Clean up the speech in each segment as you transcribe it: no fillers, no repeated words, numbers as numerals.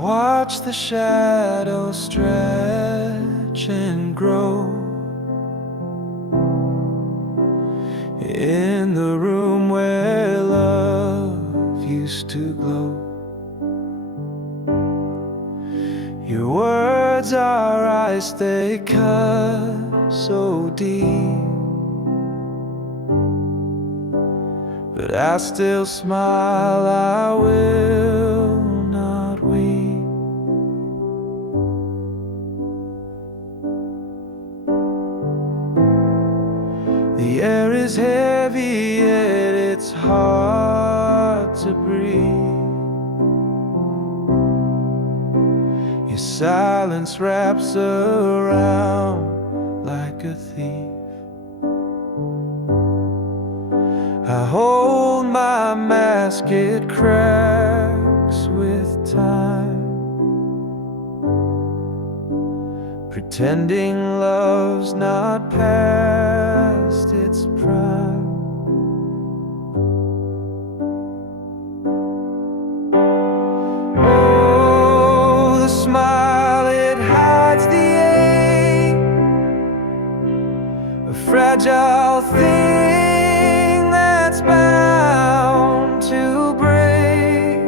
watch the shadows stretch and grow in the room where love used to glow. Your words are ice, they cut so deep, but I still smile, I will not weep. The air is heavy, yet it's hard to breathe. Your silence wraps around like a thief. I hold my mask, it cracks with time, pretending love's not past its prime. Oh, the smile, it hides the ache, a fragile thing that's bound to break.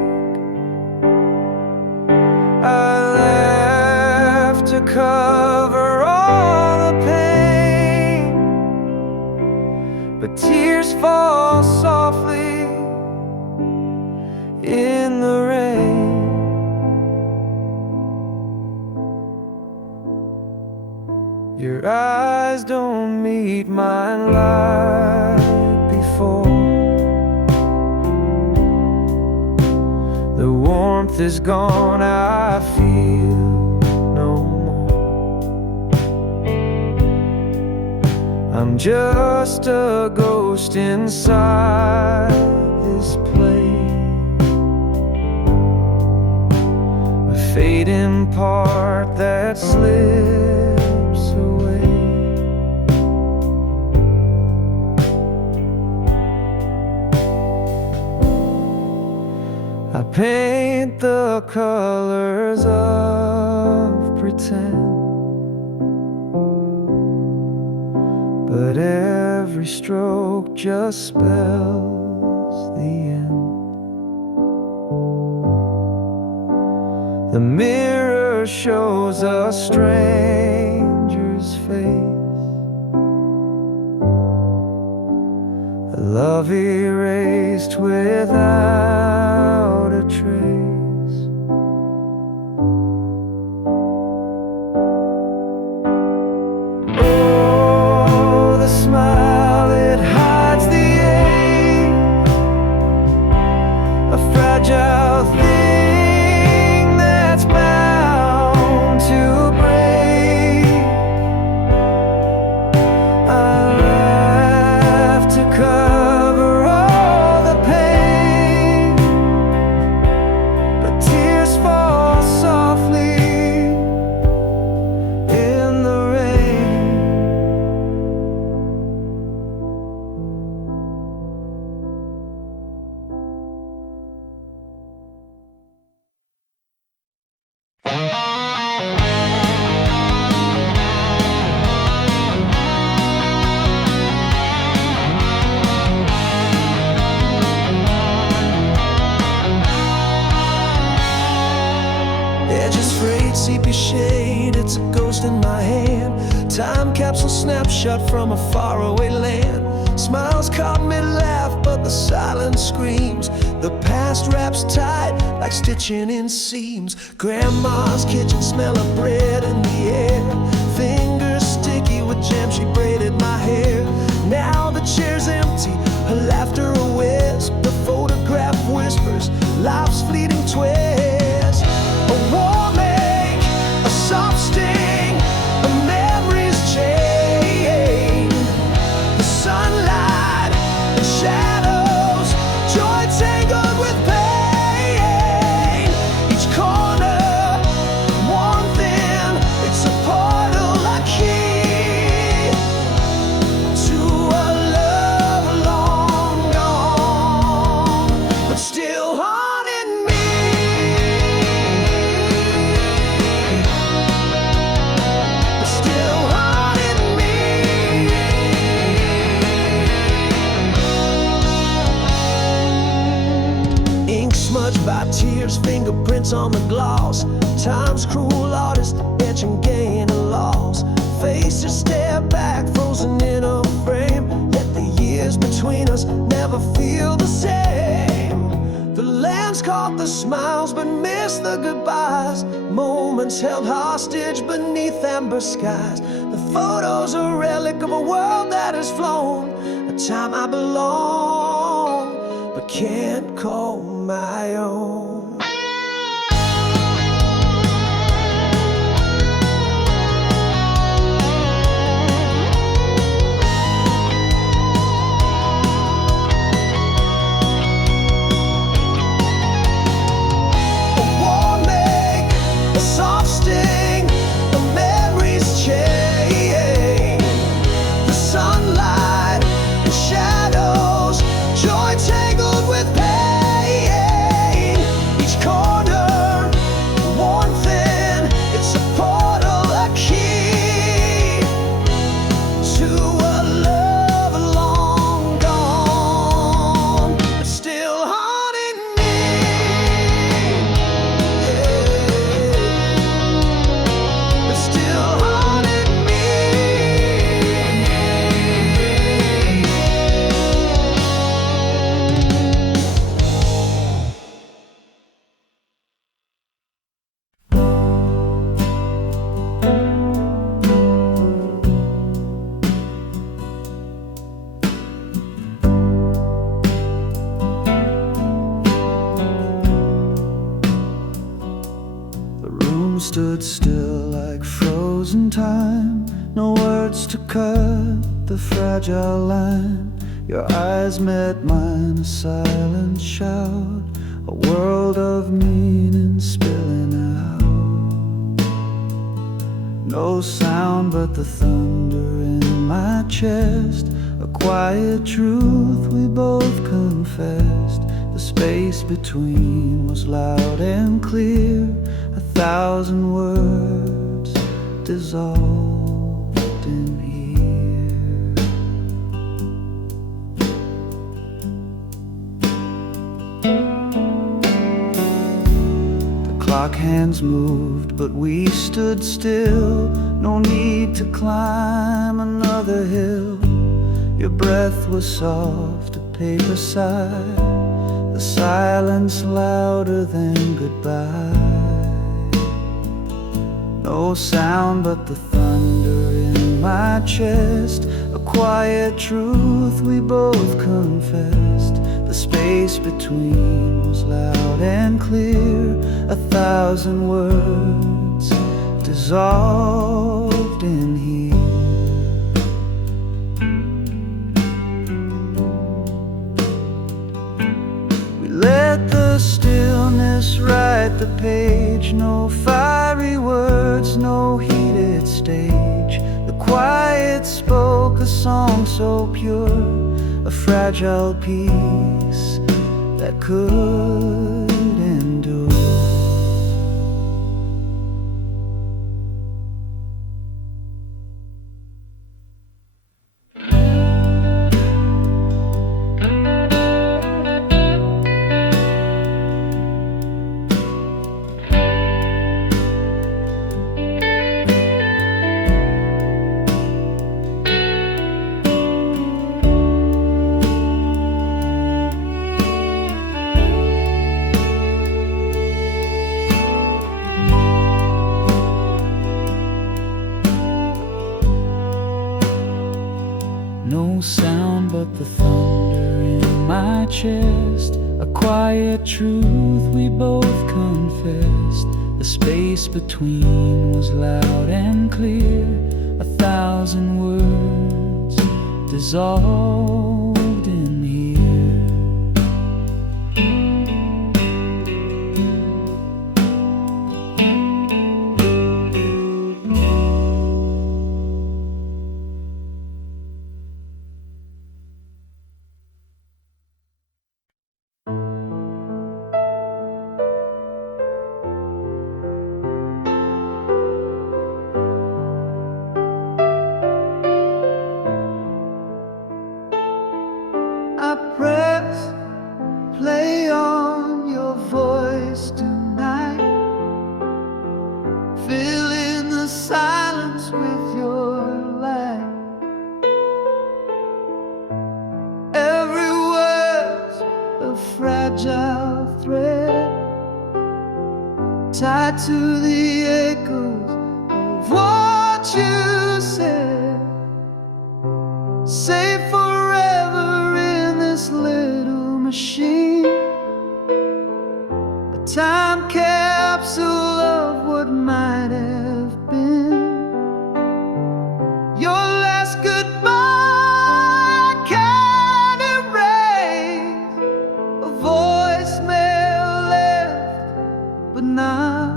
I laugh to cover all the pain, but tears fall softly in the rain. Your eyes don't meet mine like before. The warmth is gone, I feel no more. I'm just a ghost inside this place, a fading part that slips away. I paint the colors of pretend, but every stroke just spells the end. The mirror shows a stranger's face, a love erased without a trace. Oh, the smile, it hides the ache, a fragile thing that's bound to break. I laugh to cover all the pain, but tears fall softly in the rain. Edges frayed, sepia shade, it's a ghost in my hand. Time capsule snapshot from a faraway land. Smiles caught mid-laugh, but the silence screams. The past wraps tight like stitching in seams. Grandma's kitchen, smell of bread in the air. Fingers sticky with jam, she braided my hair. Now the chair's empty, her laughter a wisp. The photograph whispers life's fleeting twist. A warm ache, a soft sting, a memory's chain. The sunlight and shadows, joy tangled with pain. Each corner, one thing, it's a portal, a key to a love long gone, but still haunting me. by tears, fingerprints on the gloss. Time's cruel artist, etching gain and loss. Faces stare back, frozen in a frame. Yet the years between us never feel the same. The lands caught the smiles but missed the goodbyes. Moments held hostage beneath amber skies. The photos a relic of a world that has flown. A time I belong but can't call my own. Soft sting, the memories chain. The sunlight and shadows, joy tangled with pain. Each corner, worn thin, it's a portal, a key to a love long gone, but still haunting me. Stood still like frozen time. No words to cut the fragile line. Your eyes met mine, a silent shout. A world of meaning spilling out. No sound but the thunder in my chest. A quiet truth we both confessed. The space between was loud and clear. 1,000 words dissolved in here. The clock hands moved, but we stood still. No need to climb another hill. Your breath was soft, a paper sigh. The silence louder than goodbye. No sound but the thunder in my chest. A quiet truth we both confessed. The space between was loud and clear. 1,000 words dissolved in here. We let the stillness write the page. No fiery words, no heated stage. The quiet spoke a song so pure. A fragile piece that could endure. No sound but the thunder in my chest. A quiet truth we both confessed. The space between was loud and clear. 1,000 words dissolved in here. I press play on your voice. fragile thread tied to the echoes of what you said. Safe forever in this little machine, a time capsule of what might have been. Your last goodbye can't erase a voicemail left but not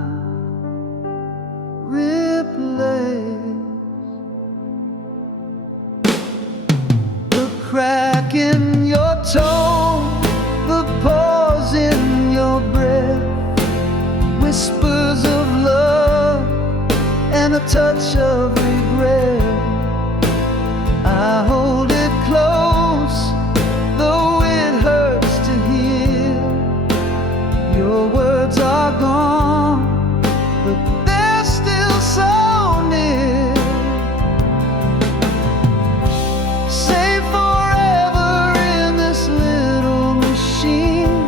replaced. The crack in your tone, the pause in your breath, whispers of love and a touch of regret. I hold it close, though it hurts to hear. Your words are gone, but they're still so near. Safe forever in this little machine,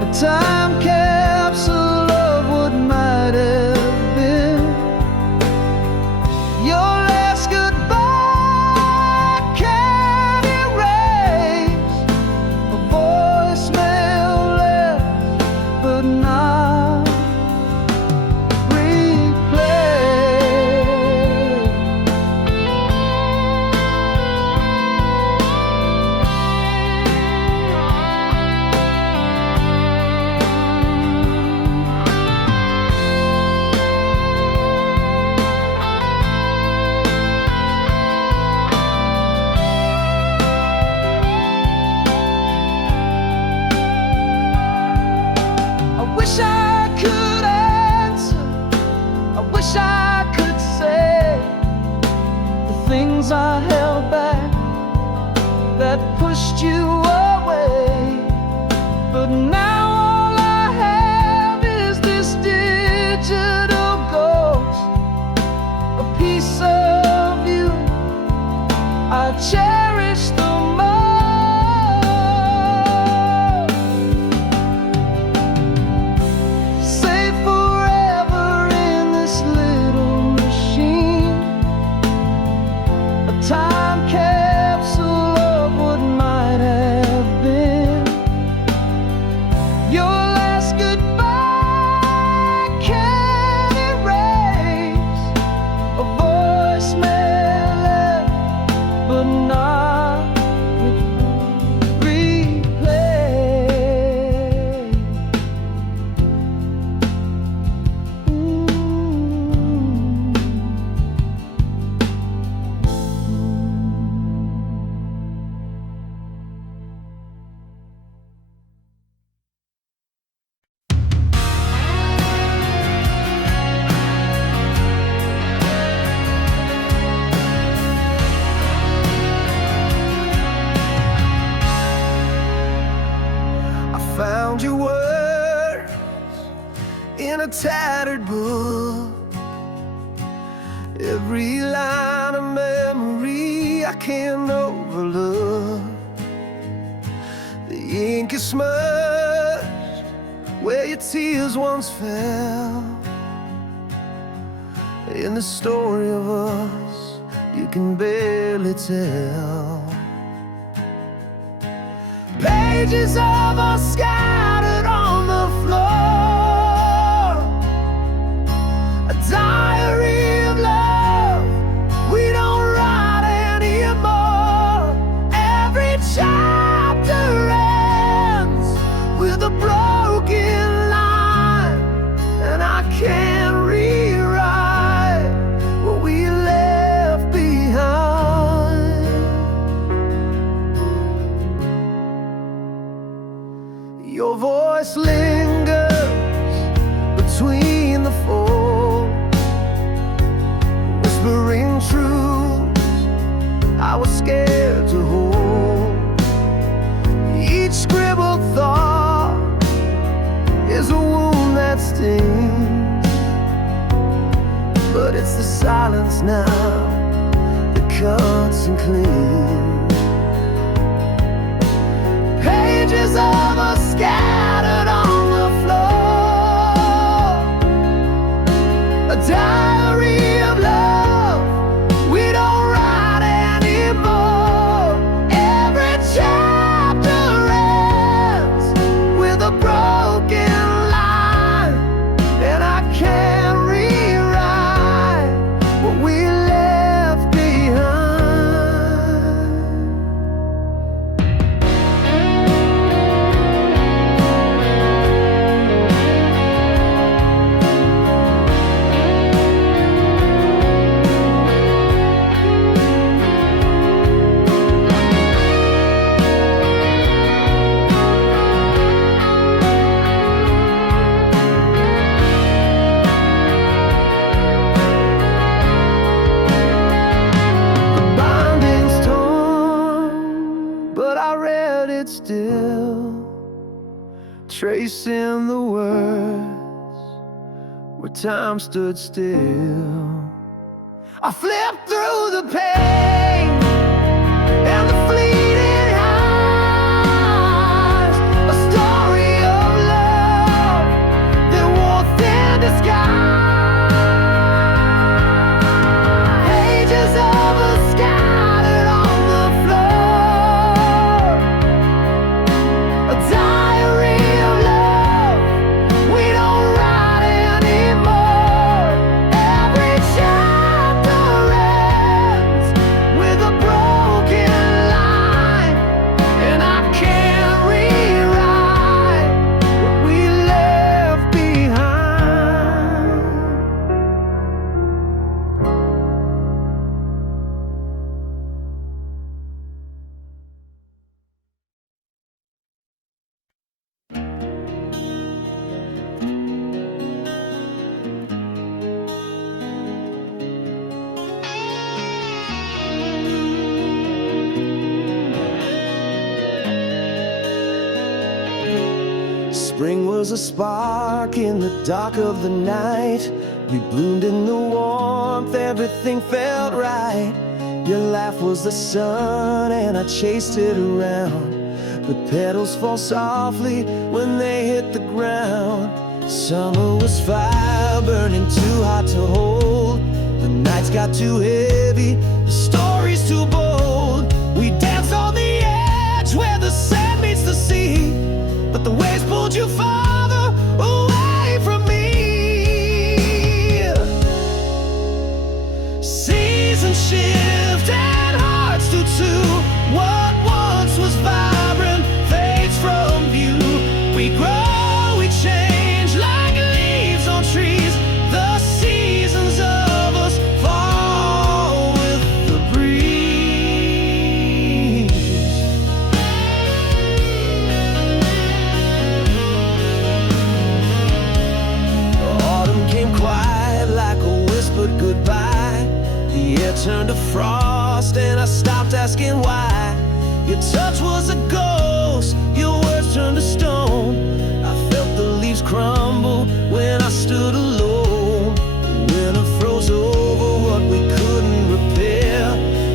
a time capsule of what might have been. Your last goodbye can't erase a voicemail left but not replayed. I wish I could answer, I wish I could say the things I held back that pushed you away. But now all I have is this digital ghost, a piece of you I cherish the most. Safe forever in this little machine, a time capsule of what might have been. Your last goodbye can't erase a voicemail left but not replayed. I found your words in a tattered book, every line of memory I can't overlook. The ink is smudged where your tears once fell. In the story of us you can barely tell. Pages of us scattered on the floor, a diary of love we don't write anymore. Every chapter ends with a broken line, and I can't rewrite what we left behind. Your voice lingers between the folds, whispering truths I was scared to hold. Each scribbled thought is a wound that stings, but it's the silence now that cuts and cleans. Pages scattered on the floor. A diary of love we don't write anymore. Every chapter ends with a broken line, and I can't rewrite what we left behind. But I read it still, tracing the words where time stood still. I flipped through the page and the fleeting highs, a story of love that wore thin disguise. Pages of a scattered on the floor. A diary of love we don't write anymore. Every chapter ends with a broken line, and I can't rewrite what we left behind. Spring was a spark in the dark of the night. We bloomed in the warmth, everything felt right. Your laugh was the sun and I chased it around. The petals fall softly when they hit the ground. Summer was fire, burning too hot to hold. The nights got too heavy, the stories too bold. We danced on the edge where the sand meets the sea, but the waves pulled you farther away from me. Seasons shift and hearts do too. What once was vibrant fades from view. We grow, we change like leaves on trees. The seasons of us fall with the breeze. Autumn came quiet like a whispered goodbye. The air turned to frost and I stopped asking why. Your touch was a ghost, your words turned to stone. I felt the leaves crumble when I stood alone. Winter froze over what we couldn't repair.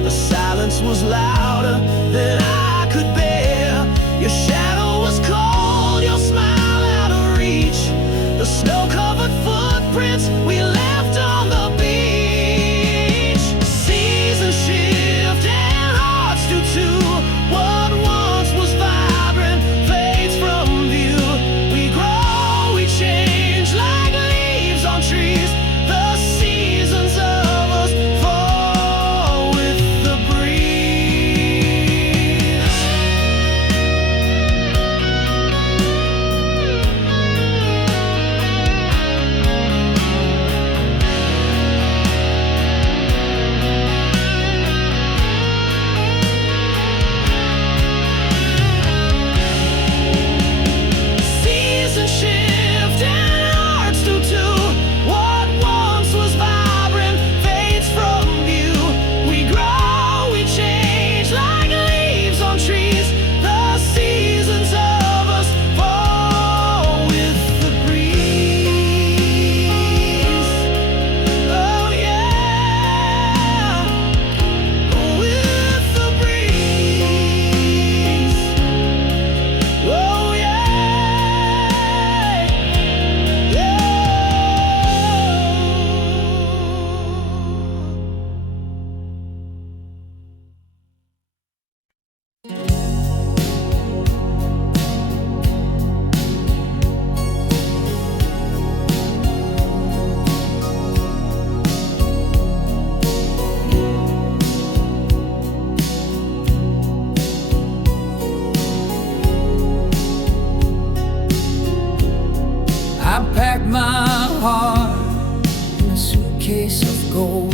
The silence was louder than I could bear. Your shadow was cold, your smile out of reach. The snow-covered footprints we left on the beach. Seasons shift and hearts do too. What once was my heart in a suitcase of gold,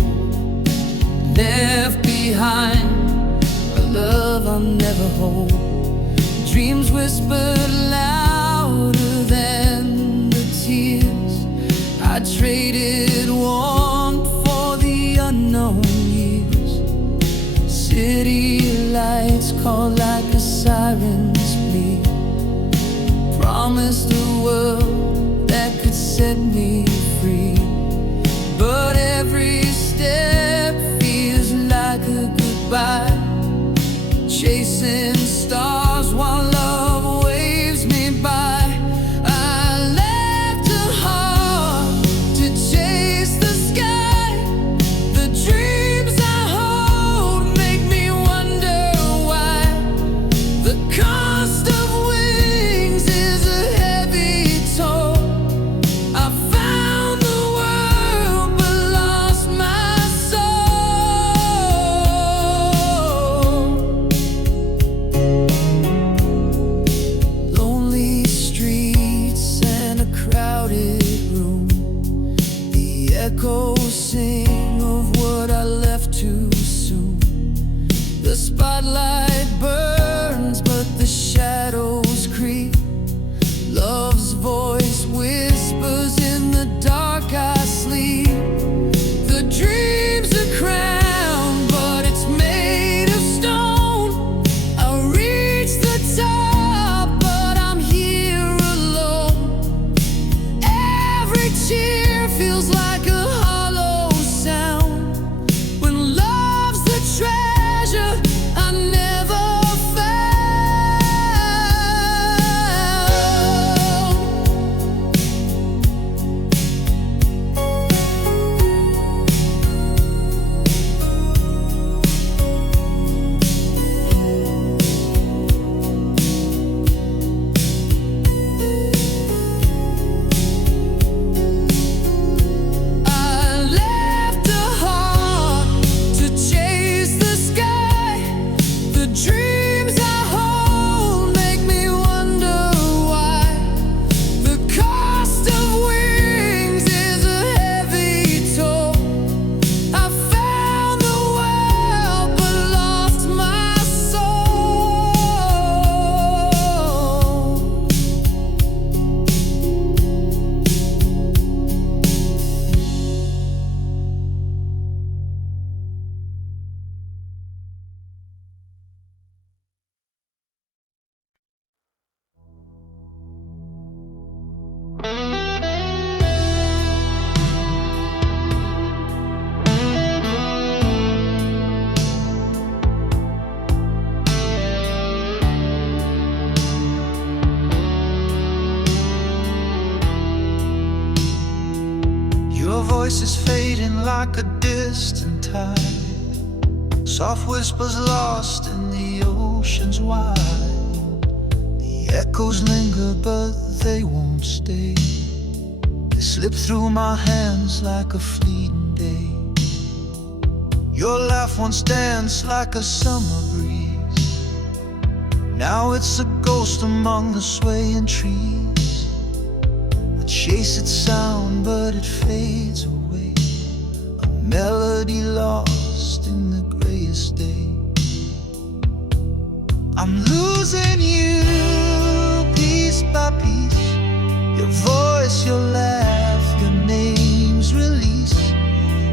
left behind a love I'll never hold. Dreams whispered louder than the tears. I traded warmth for the unknown years. City lights call like a siren's plea. Promised a world that could set me free, but every step feels like a goodbye. Chasing stars while love waves me by. I left a heart to chase the sky. The dreams I hold make me wonder why. The cost of wings is a heavy toll. I found the world but lost my soul. Lonely streets and a crowded room. The echoes sing of what I left too soon. The spotlight burns but the shadows creep. Love's voice whispers in the dark I sleep. The dream's a crown but it's made of stone. I'll reach the top but I'm here alone. Every cheer feels like a hollow sound. When love's the treasure I never Your voice is fading like a distant tide. Soft whispers lost in the oceans wide. The echoes linger but they won't stay. They slip through my hands like a fleeting day. Your laugh once danced like a summer breeze. Now it's a ghost among the swaying trees. I chase its sound but it fades away. A melody lost in the grayest day. I'm losing you piece by piece. Your voice, your laugh, your name's release.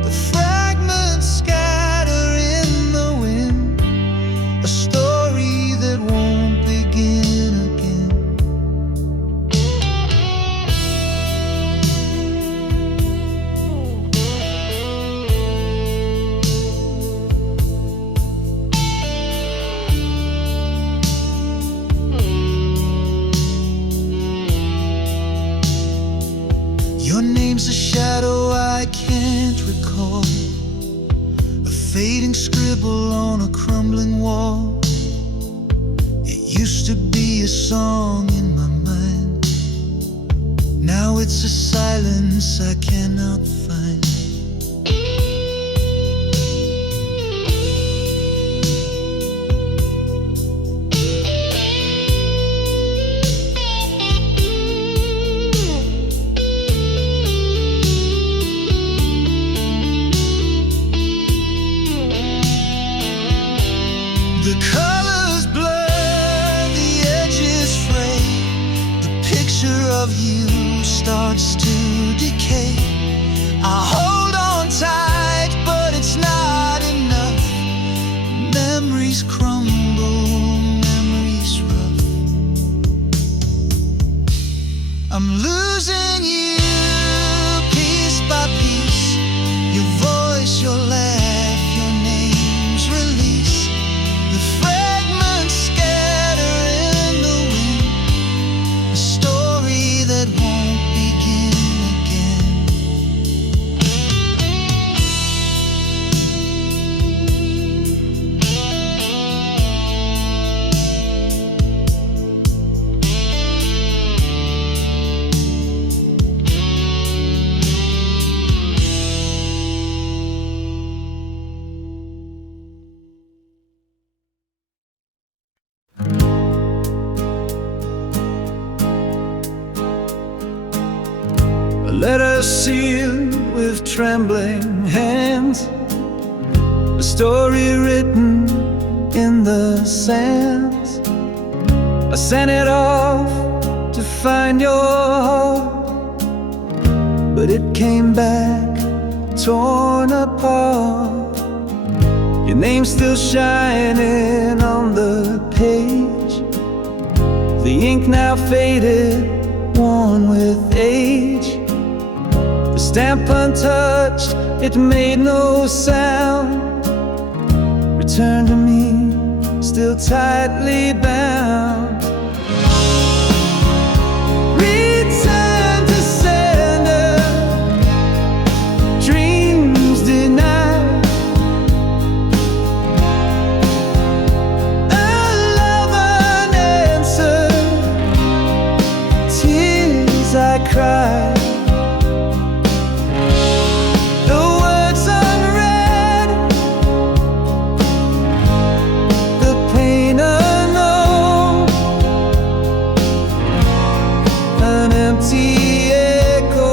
The fragments scatter in the wind. A story that won't begin again. Your name's a shadow I can't recall. A fading scribble on a crumbling wall. It used to be a song in my mind. Now it's a silence I cannot find. of you starts to decay. I hold on tight, but it's not enough. Memories crumble, memories rough. I'm losing you piece by piece. Your voice, your laugh, your name's release. The fragments scatter in the wind. A story that won't begin again. A letter sealed with trembling hands, a story written in the sands. I sent it off to find your heart, but it came back torn apart. Your name's still shining on the page, the ink now faded, worn with age. The stamp untouched, it made no sound. Return to me, still tightly bound. Return to sender, dreams denied. A love unanswered, tears I cried. The words unread, the pain unknown, an empty echo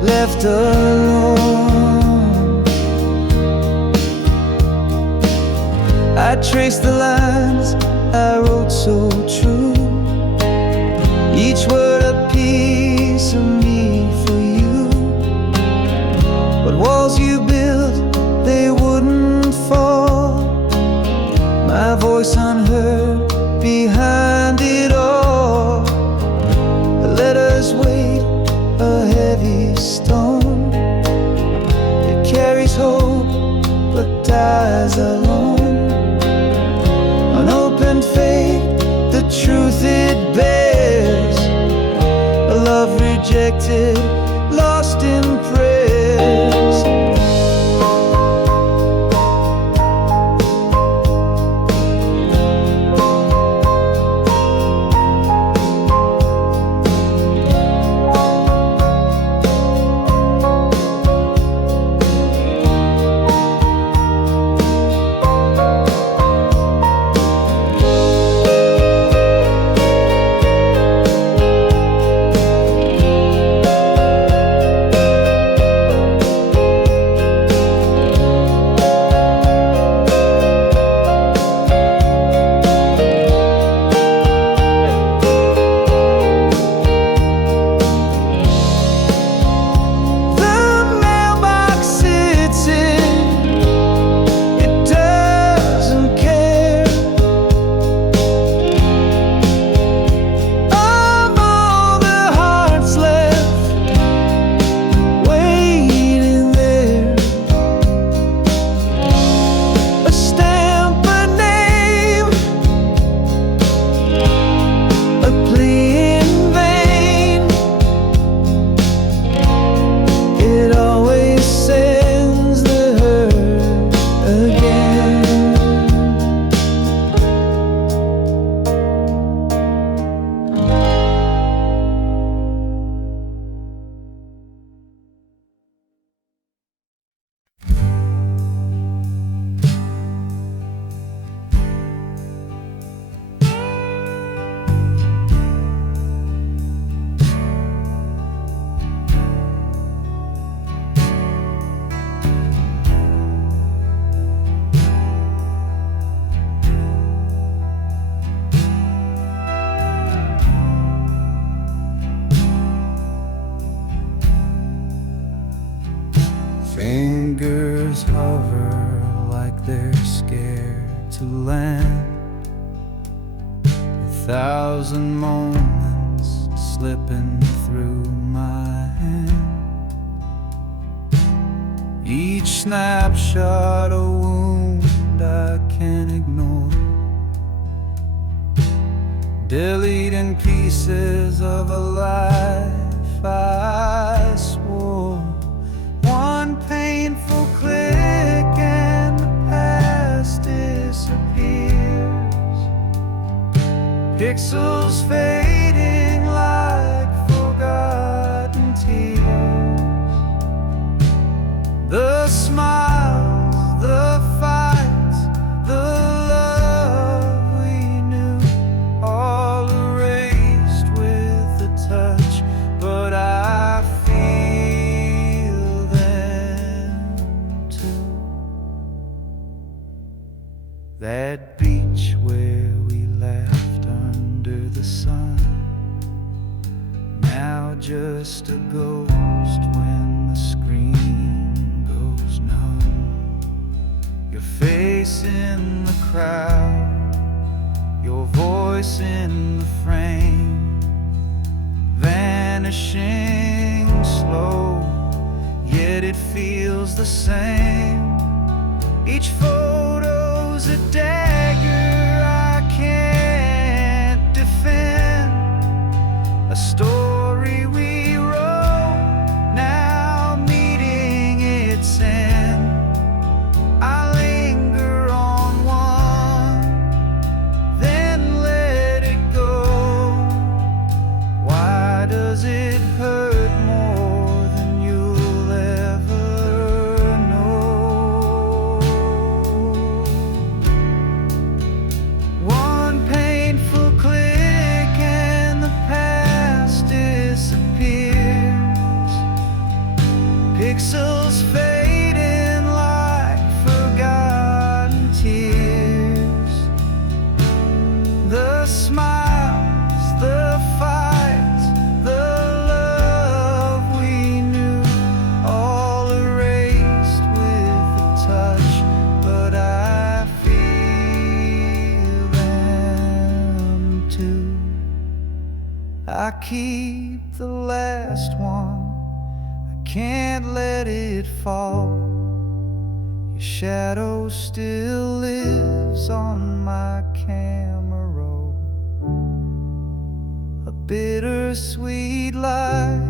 left alone. I traced the lines I wrote so true, each word a piece of me for you. But walls you built, they wouldn't fall. My voice unheard behind it all. The letters weight a heavy stone. It carries hope but dies alone. Unopened fate, the truth it bears. A love rejected, lost in prayers. 1,000 moments slipping through my hand, each snapshot a wound I can't ignore, deleting pieces of a life I swore. One painful click and the past disappears, pixels fading like forgotten tears. The smiles, the fights, the love we knew, all erased with a touch, but I feel them too. That beach where we laughed under the sun, now just a ghost when the screen goes numb. Your face in the crowd, your voice in the frame, vanishing slow, yet it feels the same. Each photo's a dagger I can't defend, a story we wrote, now meeting its end. I linger on one, then let it go. Why does it hurt more than you'll ever know? One painful click and the past disappears, pixels fading like forgotten tears. The smiles, the fights, the love we knew, all erased with a touch, but I feel them too. I keep the last one, I can't let it fall. Your shadow still lives on my camera roll, a bittersweet lie,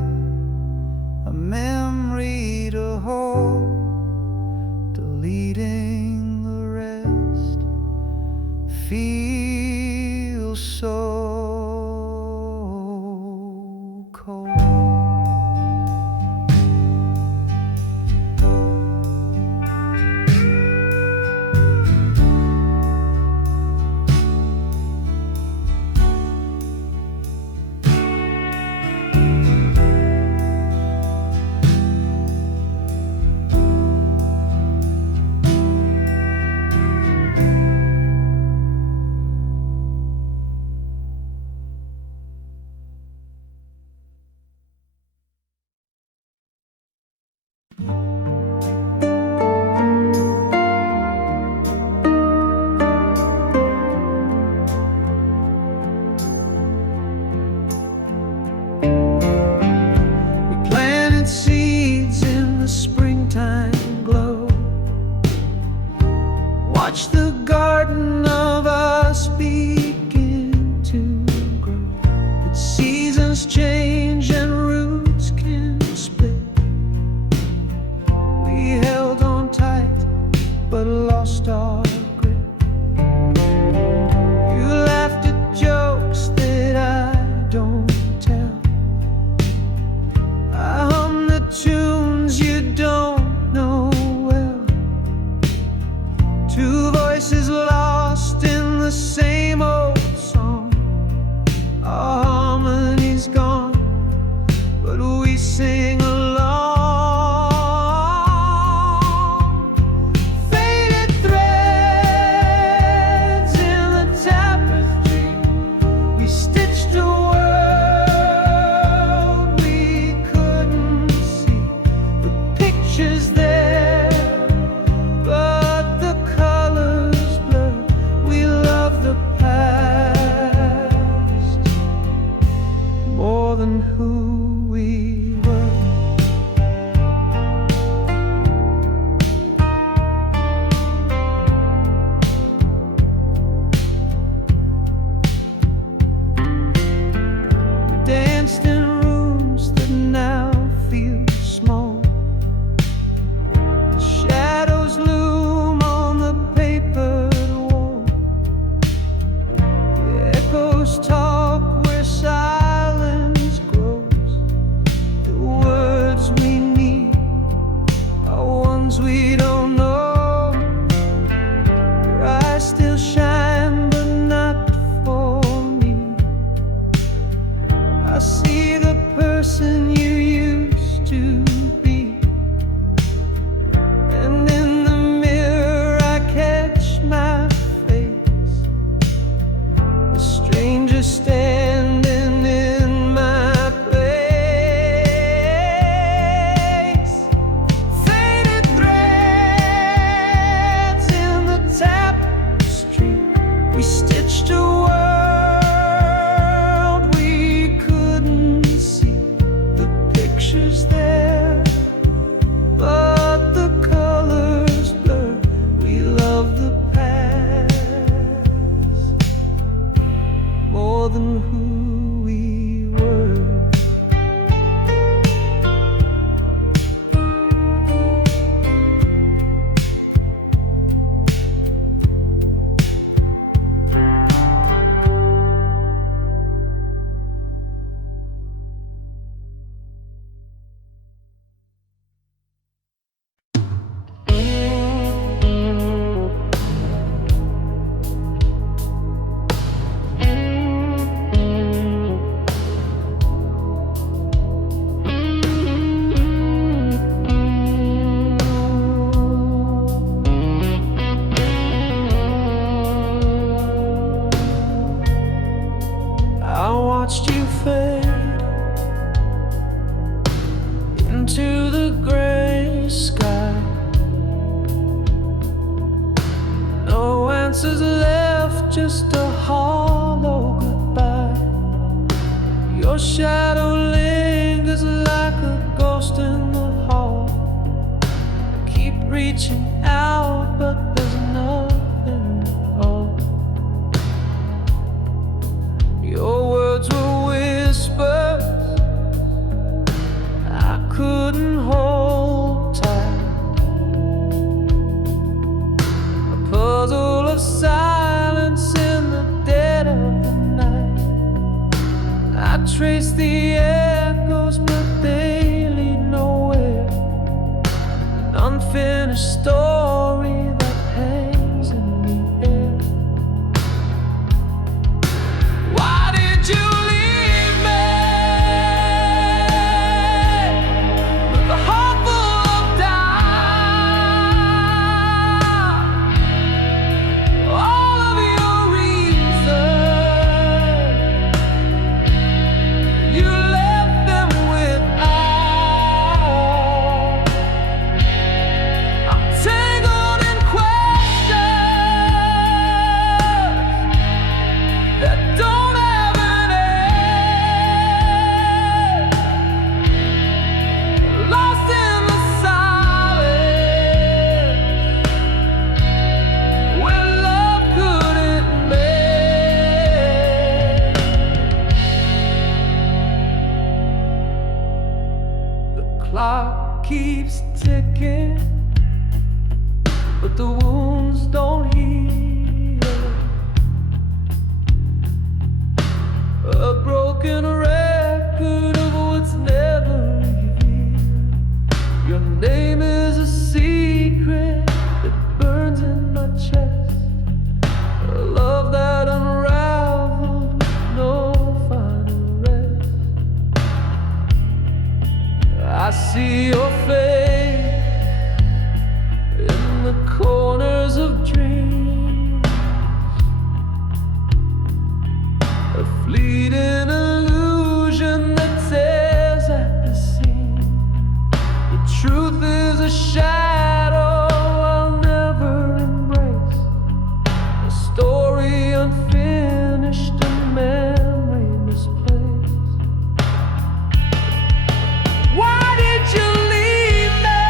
a memory to hold, deleting the rest feels so cold. Shadows talk where silence grows. The words we need are ones we don't know. Your eyes still shine, but not for me. I see the person you used to be, and in the mirror I catch my face, a stranger standing in my place. Faded threads in the tapestry, we stitched a world we couldn't see. The picture's there, but the colors blur. We love the past more than who we were. I watched you fade into the gray sky. No answers left, just a hollow goodbye. Your shadow lingers like a ghost in the hall. I keep reaching out, but there's nothing at all. Your words were whispers I couldn't hold tight, a puzzle of silence in the dead of the night. I trace the echoes, but they lead nowhere. An unfinished story that hangs in the air. Why did you leave me with a heart full of doubt? All of your reasons, you left them without. I'm tangled in questions that don't have an end, lost in the silence where love couldn't mend. The clock keeps ticking, but the wounds don't heal. A broken record of what's never revealed. Your name is a secret that burns in my chest, a love that unraveled with no final rest. I see your face in the corners of dreams, a fleeting illusion that tears at the seam. The truth is a shadow I'll never embrace, a story unfinished, a memory misplaced. Why did you leave me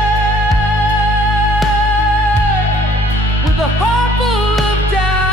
with a heart full of doubt?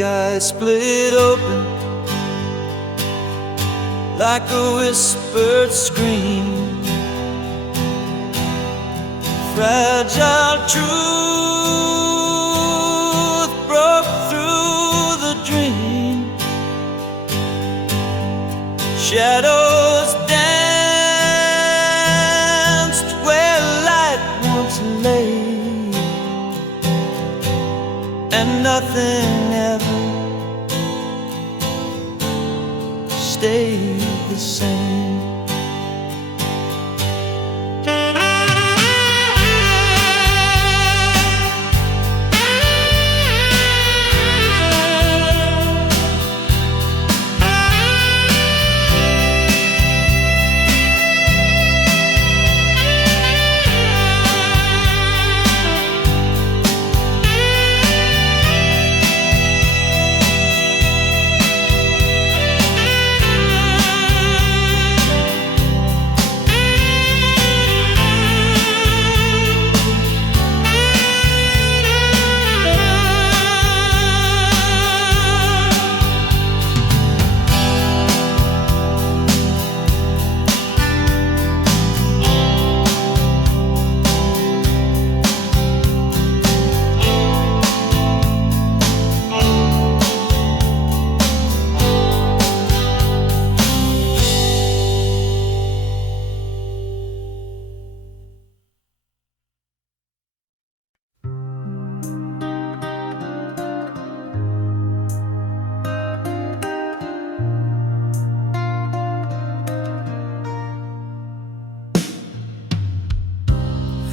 sky split open like a whispered scream. Fragile truth broke through the dream. Shadows danced where light once lay, and nothing ever stayed the same.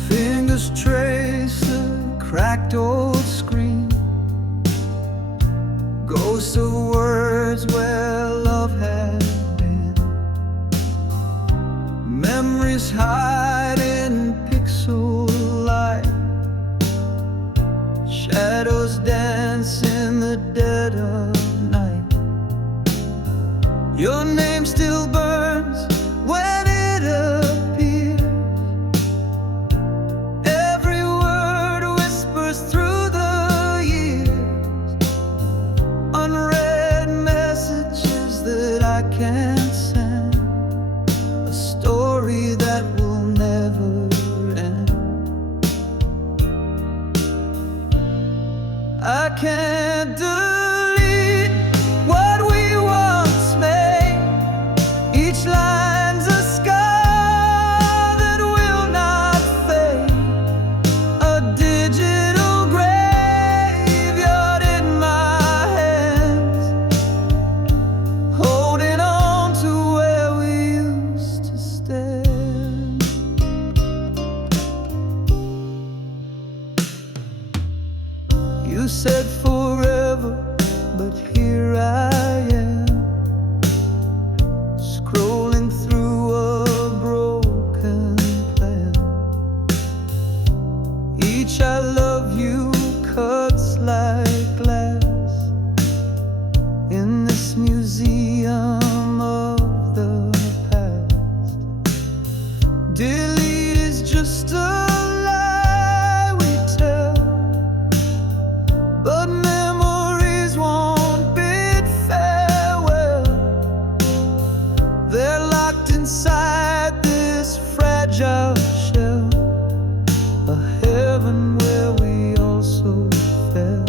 Fingers trace the cracked old screen, ghosts of words where love had been. Memories hide in pixel light, shadows dance in the dead of night. Your name still burns when it appears. Every word whispers through the years, unread messages that I can't send, a story that will never end. I can't delete what we once made. Each line's a scar that will not fade, a digital graveyard in my hands, holding on to where we used to stand. You said forever, but here I am, scrolling through a broken plan. Each I love you cuts like glass in this museum of the past. Delete is just a lie we tell, but memories won't bid farewell. They're locked inside this fragile shell, a heaven where we also fell.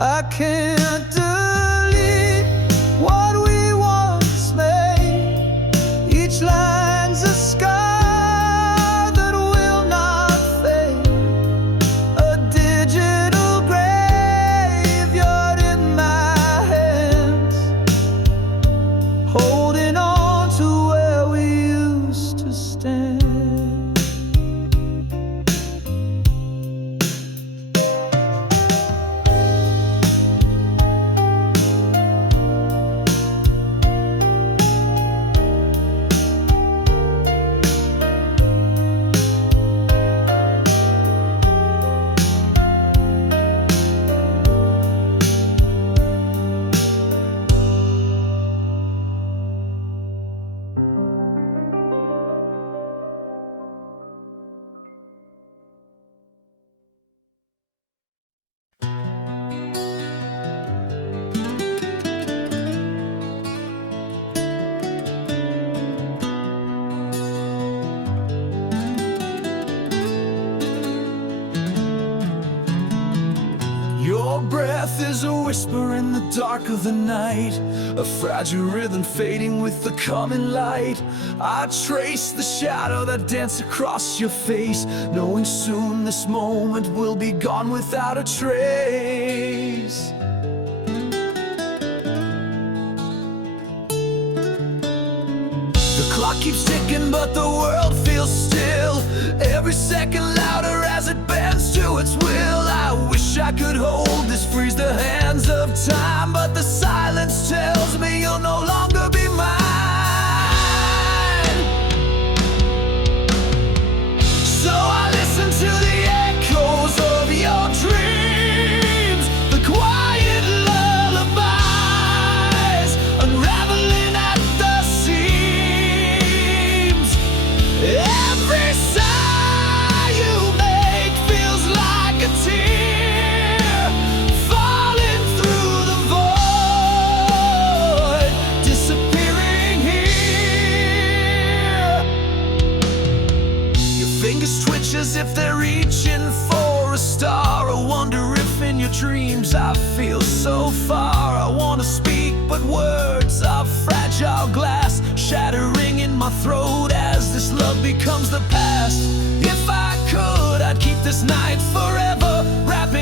I can't delete what we once made. Each line's a scar that will not fade, a digital graveyard in my hands, holding on to where we used to stand. Your breath is a whisper in the dark of the night, a fragile rhythm fading with the coming light. I trace the shadow that danced across your face, knowing soon this moment will be gone without a trace. The clock keeps ticking but the world feels still, every second louder as it bends to its will. I wish I could hold this, freeze the hands of time, but the silence tells me you'll no longer be mine. So I listen to the echoes of your dreams, the quiet lullabies unraveling at the seams. Every sigh you make feels like a tear falling through the void, disappearing here. Your fingers twitch as if they're reaching for a star. I wonder if in your dreams I feel so far. I wanna speak, but words are fragile glass, shattering in my throat as this love becomes the past. If I could, I'd keep this night forever, wrap